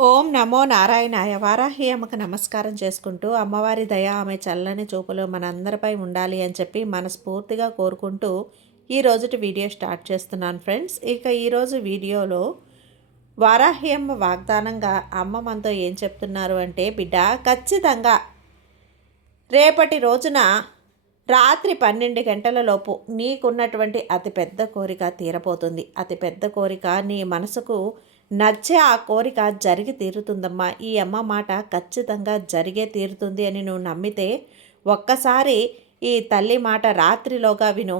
ఓం నమో నారాయణాయ. వారాహి అమ్మకు నమస్కారం చేసుకుంటూ అమ్మవారి దయ ఆమె చల్లని చూపులు మనందరిపై ఉండాలి అని చెప్పి మనస్ఫూర్తిగా కోరుకుంటూ ఈ రోజుటి వీడియో స్టార్ట్ చేస్తున్నాను ఫ్రెండ్స్. ఇక ఈరోజు వీడియోలో వారాహి అమ్మ వాగ్దానంగా అమ్మ మనతో ఏం చెప్తున్నారు అంటే, బిడ్డ ఖచ్చితంగా రేపటి రోజున రాత్రి 12 గంటల లోపు నీకున్నటువంటి అతిపెద్ద కోరిక తీరబోతుంది. అతిపెద్ద కోరిక నీ మనసుకు నచ్చే ఆ కోరిక జరిగి తీరుతుందమ్మా. ఈ అమ్మ మాట ఖచ్చితంగా జరిగే తీరుతుంది అని నువ్వు నమ్మితే ఒక్కసారి ఈ తల్లి మాట రాత్రిలోగా విను.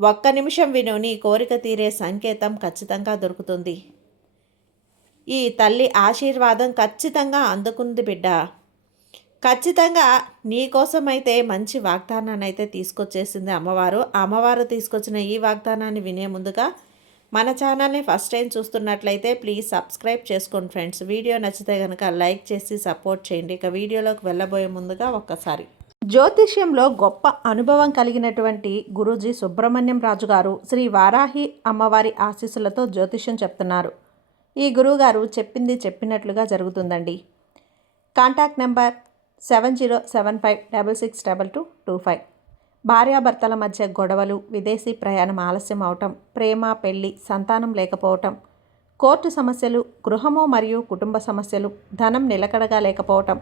ఒక్క నిమిషం విను, నీ కోరిక తీరే సంకేతం ఖచ్చితంగా దొరుకుతుంది. ఈ తల్లి ఆశీర్వాదం ఖచ్చితంగా అందుకుంది బిడ్డ. ఖచ్చితంగా నీకోసమైతే మంచి వాగ్దానాన్ని అయితే తీసుకొచ్చేసింది అమ్మవారు. అమ్మవారు తీసుకొచ్చిన ఈ వాగ్దానాన్ని వినే ముందుగా మన ఛానల్ని ఫస్ట్ టైం చూస్తున్నట్లయితే ప్లీజ్ సబ్స్క్రైబ్ చేసుకోండి ఫ్రెండ్స్. వీడియో నచ్చితే కనుక లైక్ చేసి సపోర్ట్ చేయండి. ఇక వీడియోలోకి వెళ్ళబోయే ముందుగా ఒక్కసారి జ్యోతిష్యంలో గొప్ప అనుభవం కలిగినటువంటి గురూజీ సుబ్రహ్మణ్యం రాజు గారు శ్రీ వారాహి అమ్మవారి ఆశీస్సులతో జ్యోతిష్యం చెప్తున్నారు. ఈ గురువుగారు చెప్పింది చెప్పినట్లుగా జరుగుతుందండి. Contact number 7075662225. భార్యాభర్తల మధ్య గొడవలు, విదేశీ ప్రయాణం ఆలస్యం అవటం, ప్రేమ, పెళ్లి, సంతానం లేకపోవటం, కోర్టు సమస్యలు, గృహము మరియు కుటుంబ సమస్యలు, ధనం నిలకడగా లేకపోవటం,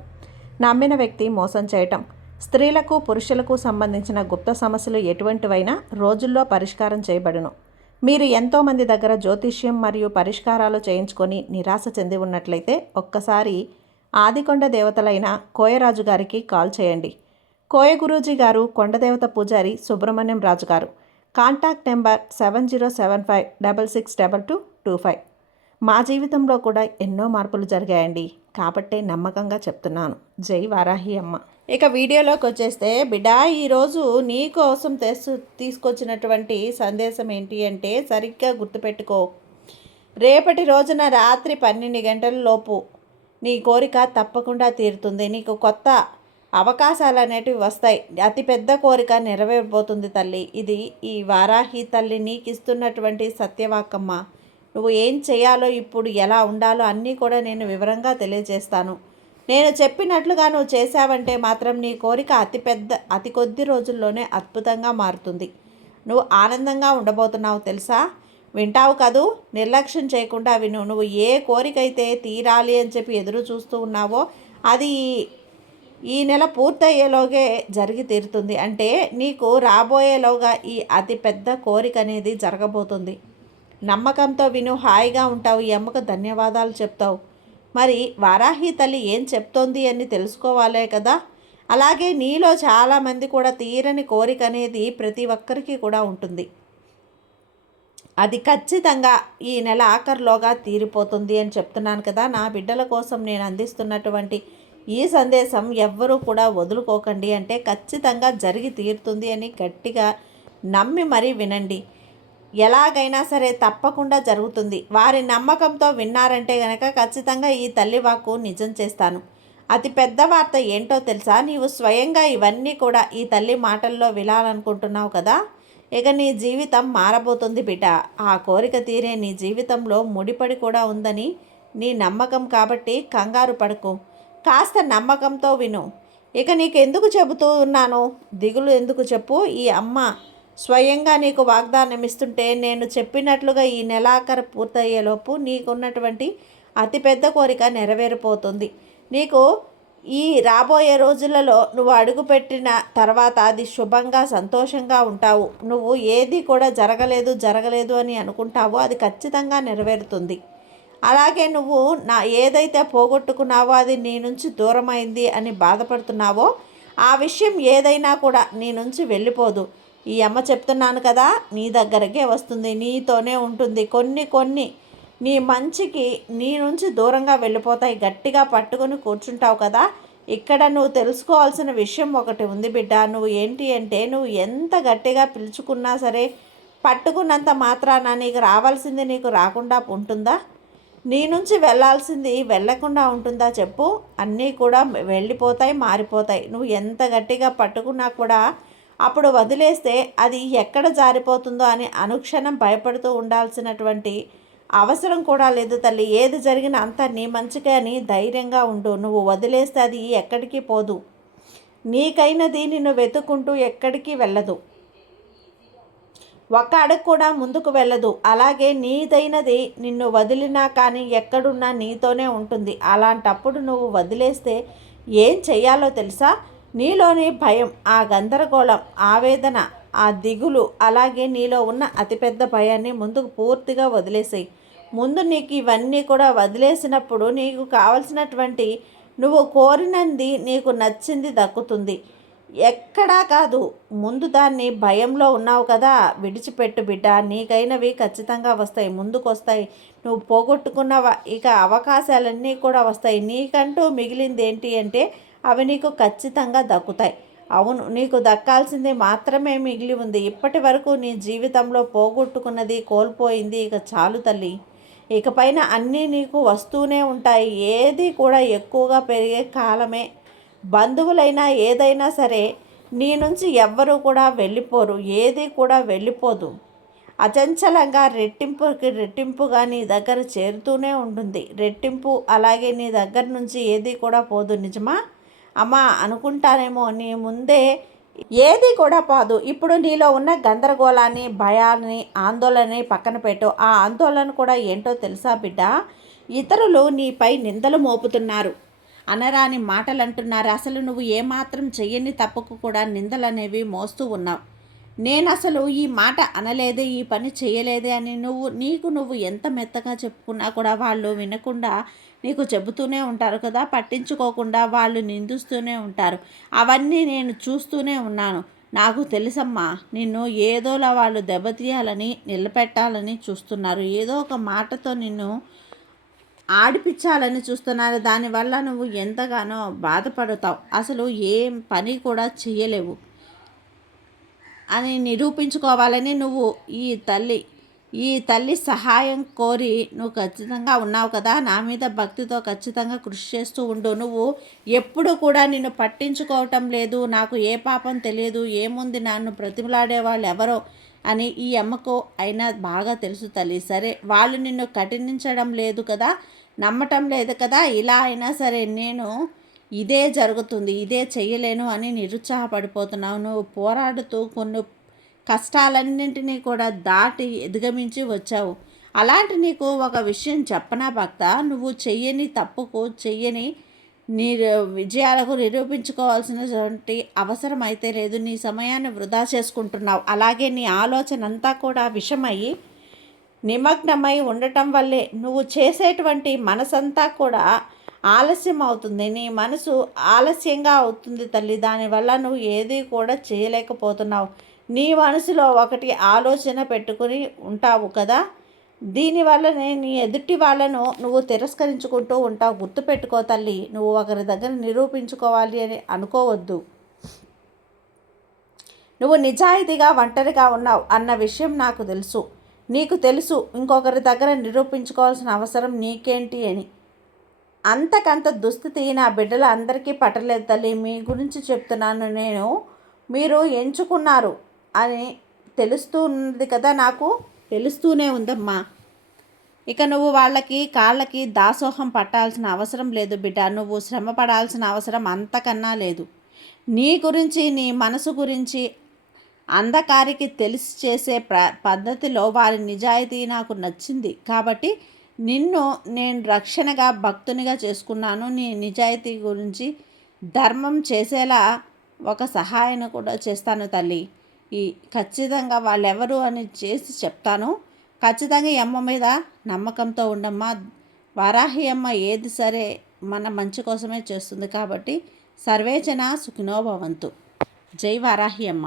నమ్మిన వ్యక్తి మోసం చేయటం, స్త్రీలకు పురుషులకు సంబంధించిన గుప్త సమస్యలు ఎటువంటివైనా రోజుల్లో పరిష్కారం చేయబడును. మీరు ఎంతోమంది దగ్గర జ్యోతిష్యం మరియు పరిష్కారాలు చేయించుకొని నిరాశ చెంది ఉన్నట్లయితే ఒక్కసారి ఆదికొండ దేవతలైన కోయరాజు గారికి కాల్ చేయండి. కోయ గురూజీ గారు కొండదేవత పూజారి సుబ్రహ్మణ్యం రాజు గారు. Contact number 7075662225. మా జీవితంలో కూడా ఎన్నో మార్పులు జరిగాయండి, కాబట్టే నమ్మకంగా చెప్తున్నాను. జై వారాహి అమ్మ. ఇక వీడియోలోకి వచ్చేస్తే, బిడ్డ ఈరోజు నీ కోసం తీసుకొచ్చినటువంటి సందేశం ఏంటి అంటే, సరిగ్గా గుర్తుపెట్టుకో. రేపటి రోజున రాత్రి 12 గంటల లోపు నీ కోరిక తప్పకుండా తీరుతుంది. నీకు కొత్త అవకాశాలు అనేటివి వస్తాయి. అతిపెద్ద కోరిక నెరవేరబోతుంది తల్లి. ఇది ఈ వారాహి తల్లి నీకు ఇస్తున్నటువంటి సత్యవాకమ్మ. నువ్వు ఏం చేయాలో, ఇప్పుడు ఎలా ఉండాలో అన్నీ కూడా నేను వివరంగా తెలియజేస్తాను. నేను చెప్పినట్లుగా నువ్వు చేశావంటే మాత్రం నీ కోరిక అతి కొద్ది రోజుల్లోనే అద్భుతంగా మారుతుంది. నువ్వు ఆనందంగా ఉండబోతున్నావు తెలుసా? వింటావు కదూ, నిర్లక్ష్యం చేయకుండా విను. నువ్వు ఏ కోరికైతే తీరాలి అని చెప్పి ఎదురు చూస్తూ ఉన్నావో అది ఈ నెల పూర్తయ్యేలోగే జరిగి తీరుతుంది. అంటే నీకు రాబోయేలోగా ఈ అతి పెద్ద కోరిక అనేది జరగబోతుంది. నమ్మకంతో విను, హాయిగా ఉంటావు. ఈ అమ్మకు ధన్యవాదాలు చెప్తావు. మరి వారాహి తల్లి ఏం చెప్తోంది అని తెలుసుకోవాలే కదా. అలాగే నీలో చాలామంది కూడా తీరని కోరిక అనేది ప్రతి ఒక్కరికి కూడా ఉంటుంది. అది ఖచ్చితంగా ఈ నెల ఆఖరిలోగా తీరిపోతుంది అని చెప్తున్నాను కదా. నా బిడ్డల కోసం నేను అందిస్తున్నటువంటి ఈ సందేశం ఎవ్వరూ కూడా వదులుకోకండి. అంటే ఖచ్చితంగా జరిగి తీరుతుంది అని గట్టిగా నమ్మి మరీ వినండి. ఎలాగైనా సరే తప్పకుండా జరుగుతుంది. వారి నమ్మకంతో విన్నారంటే కనుక ఖచ్చితంగా ఈ తల్లి వాక్కు నిజం చేస్తాను. అతి పెద్ద వార్త ఏంటో తెలుసా? నీవు స్వయంగా ఇవన్నీ కూడా ఈ తల్లి మాటల్లో వినాలనుకుంటున్నావు కదా. ఇక నీ జీవితం మారబోతుంది బిడ్డ. ఆ కోరిక తీరే నీ జీవితంలో ముడిపడి కూడా ఉందని నీ నమ్మకం. కాబట్టి కంగారు పడకు, కాస్త నమ్మకంతో విను. ఇక నీకు ఎందుకు చెబుతూ ఉన్నాను, దిగులు ఎందుకు చెప్పు. ఈ అమ్మ స్వయంగా నీకు వాగ్దానం ఇస్తుంటే, నేను చెప్పినట్లుగా ఈ నెలాఖరు పూర్తయ్యేలోపు నీకున్నటువంటి అతిపెద్ద కోరిక నెరవేరిపోతుంది. నీకు ఈ రాబోయే రోజులలో నువ్వు అడుగుపెట్టిన తర్వాత అది శుభంగా సంతోషంగా ఉంటావు. నువ్వు ఏది కూడా జరగలేదు అని అనుకుంటావో అది ఖచ్చితంగా నెరవేరుతుంది. అలాగే నువ్వు ఏదైతే పోగొట్టుకున్నావో అది నీ నుంచి దూరమైంది అని బాధపడుతున్నావో ఆ విషయం ఏదైనా కూడా నీ నుంచి వెళ్ళిపోదు. ఈ అమ్మ చెప్తున్నాను కదా, నీ దగ్గరకే వస్తుంది, నీతోనే ఉంటుంది. కొన్ని నీ మంచికి నీ నుంచి దూరంగా వెళ్ళిపోతాయి. గట్టిగా పట్టుకొని కూర్చుంటావు కదా. ఇక్కడ నువ్వు తెలుసుకోవాల్సిన విషయం ఒకటి ఉంది బిడ్డ. నువ్వు ఏంటి అంటే, నువ్వు ఎంత గట్టిగా పిలుచుకున్నా సరే పట్టుకున్నంత మాత్రాన నీకు రావాల్సింది నీకు రాకుండా ఉంటుందా? నీ నుంచి వెళ్ళాల్సింది వెళ్ళకుండా ఉంటుందా చెప్పు? అన్నీ కూడా వెళ్ళిపోతాయి, మారిపోతాయి. నువ్వు ఎంత గట్టిగా పట్టుకున్నా కూడా అప్పుడు వదిలేస్తే అది ఎక్కడ జారిపోతుందో అని అనుక్షణం భయపడుతూ ఉండాల్సినటువంటి అవసరం కూడా లేదు తల్లి. ఏది జరిగినా అంతా నీ మంచిగా అని ధైర్యంగా ఉండు. నువ్వు వదిలేస్తే అది ఎక్కడికి పోదు. నీకైనది నిన్ను వెతుక్కుంటూ ఎక్కడికి వెళ్ళదు. ఒక్క అడుగు కూడా ముందుకు వెళ్ళదు. అలాగే నీదైనది నిన్ను వదిలినా కానీ ఎక్కడున్నా నీతోనే ఉంటుంది. అలాంటప్పుడు నువ్వు వదిలేస్తే ఏం చెయ్యాలో తెలుసా? నీలోని భయం, ఆ గందరగోళం, ఆవేదన, ఆ దిగులు, అలాగే నీలో ఉన్న అతిపెద్ద భయాన్ని ముందుకు పూర్తిగా వదిలేసేయి. ముందు నీకు ఇవన్నీ కూడా వదిలేసినప్పుడు నీకు కావలసినటువంటి నువ్వు కోరినంది నీకు నచ్చింది దక్కుతుంది. ఎక్కడా కాదు. ముందు దాన్ని భయంలో ఉన్నావు కదా, విడిచిపెట్టు బిడ్డ. నీకైనవి ఖచ్చితంగా వస్తాయి, ముందుకు వస్తాయి. నువ్వు పోగొట్టుకున్న ఇక అవకాశాలన్నీ కూడా వస్తాయి. నీకంటూ మిగిలింది ఏంటి అంటే అవి నీకు ఖచ్చితంగా దక్కుతాయి. అవును, నీకు దక్కాల్సింది మాత్రమే మిగిలి ఉంది. ఇప్పటి వరకు నీ జీవితంలో పోగొట్టుకున్నది, కోల్పోయింది ఇక చాలు తల్లి. ఇకపైన అన్నీ నీకు వస్తూనే ఉంటాయి. ఏది కూడా ఎక్కువగా పెరిగే కాలమే. బంధువులైనా ఏదైనా సరే నీ నుంచి ఎవ్వరూ కూడా వెళ్ళిపోరు. ఏది కూడా వెళ్ళిపోదు. అచంచలంగా రెట్టింపుకి రెట్టింపుగా నీ దగ్గర చేరుతూనే ఉంటుంది. రెట్టింపు అలాగే నీ దగ్గర నుంచి ఏది కూడా పోదు. నిజమా అమ్మా? అనుకుంటానేమో, నీ ముందే ఏది కూడా పోదు. ఇప్పుడు నీలో ఉన్న గందరగోళాన్ని, భయాన్ని, ఆందోళనని పక్కన పెట్టు. ఆ ఆందోళన కూడా ఏంటో తెలుసా బిడ్డ? ఇతరులు నీపై నిందలు మోపుతున్నారు, అనరాని మాటలు అంటున్నారు. అసలు నువ్వు ఏమాత్రం చెయ్యని తప్పుకు కూడా నిందలు అనేవి మోస్తూ ఉన్నావు. నేను అసలు ఈ మాట అనలేదే, ఈ పని చేయలేదే అని నువ్వు ఎంత మెత్తగా చెప్పుకున్నా కూడా వాళ్ళు వినకుండా నీకు చెబుతూనే ఉంటారు కదా, పట్టించుకోకుండా వాళ్ళు నిందిస్తూనే ఉంటారు. అవన్నీ నేను చూస్తూనే ఉన్నాను. నాకు తెలుసమ్మా, నిన్ను ఏదోలా వాళ్ళు దెబ్బతీయాలని, నిలబెట్టాలని చూస్తున్నారు. ఏదో ఒక మాటతో నిన్ను ఆడిపించాలని చూస్తున్నారు. దానివల్ల నువ్వు ఎంతగానో బాధపడతావు. అసలు ఏం పని కూడా చేయలేవు అని నిరూపించుకోవాలని నువ్వు ఈ తల్లి సహాయం కోరి నువ్వు ఖచ్చితంగా ఉన్నావు కదా. నా మీద భక్తితో ఖచ్చితంగా కృషి చేస్తూ ఉండు. నువ్వు ఎప్పుడు కూడా నిన్ను పట్టించుకోవటం లేదు, నాకు ఏ పాపం తెలియదు, ఏముంది నన్ను బ్రతిమలాడే వాళ్ళు ఎవరో అని ఈ అమ్మకు అయినా బాగా తెలుసు తల్లి. సరే, వాళ్ళు నిన్ను కఠినించడం లేదు కదా, నమ్మటం లేదు కదా, ఇలా అయినా సరే నేను ఇదే జరుగుతుంది, ఇదే చెయ్యలేను అని నిరుత్సాహపడిపోతున్నావు. నువ్వు పోరాడుతూ కొన్ని కష్టాలన్నింటినీ కూడా దాటి ఎదిగమించి వచ్చావు. అలాంటి నీకు ఒక విషయం చెప్పనా భక్త? నువ్వు చెయ్యని తప్పుకు, చెయ్యని నీ విజయాలకు నిరూపించుకోవాల్సినటువంటి అవసరం అయితే లేదు. నీ సమయాన్ని వృధా చేసుకుంటున్నావు. అలాగే నీ ఆలోచన అంతా కూడా విషమయ్యి నిమగ్నమై ఉండటం వల్లే నువ్వు చేసేటువంటి మనసంతా కూడా ఆలస్యం అవుతుంది. నీ మనసు ఆలస్యంగా అవుతుంది తల్లి. దానివల్ల నువ్వు ఏది కూడా చేయలేకపోతున్నావు. నీ మనసులో ఒకటి ఆలోచన పెట్టుకుని ఉంటావు కదా, దీనివల్లనే నీ ఎదుటి వాళ్ళను నువ్వు తిరస్కరించుకుంటూ ఉంటావు. గుర్తుపెట్టుకో తల్లి, నువ్వు ఒకరి దగ్గర నిరూపించుకోవాలి అని అనుకోవద్దు. నువ్వు నిజాయితీగా ఒంటరిగా ఉన్నావు అన్న విషయం నాకు తెలుసు. నీకు తెలుసు ఇంకొకరి దగ్గర నిరూపించుకోవాల్సిన అవసరం నీకేంటి అని. అంతకంత దుస్థితి నా బిడ్డలు అందరికీ పట్టలేదు తల్లి. మీ గురించి చెప్తున్నాను నేను. మీరు ఎంచుకున్నారు అని తెలుస్తుంది కదా, నాకు తెలుస్తూనే ఉందమ్మా. ఇక నువ్వు వాళ్ళకి కాళ్ళకి దాసోహం పట్టాల్సిన అవసరం లేదు బిడ్డ. నువ్వు శ్రమ పడాల్సిన అవసరం అంతకన్నా లేదు. నీ గురించి, నీ మనసు గురించి అందకారికి తెలిసి చేసే పద్ధతిలో వారి నిజాయితీ నాకు నచ్చింది కాబట్టి నిన్ను నేను రక్షణగా, భక్తునిగా చేసుకున్నాను. నీ నిజాయితీ గురించి ధర్మం చేసేలా ఒక సహాయాన్ని కూడా చేస్తాను తల్లి. ఖచ్చితంగా వాళ్ళెవరు అని చేసి చెప్తాను. ఖచ్చితంగా ఈ అమ్మ మీద నమ్మకంతో ఉండమ్మా. వారాహి అమ్మ ఏది సరే మన మంచి కోసమే చేస్తుంది కాబట్టి సర్వేజన సుఖినో భవంతు. జై వారాహి అమ్మ.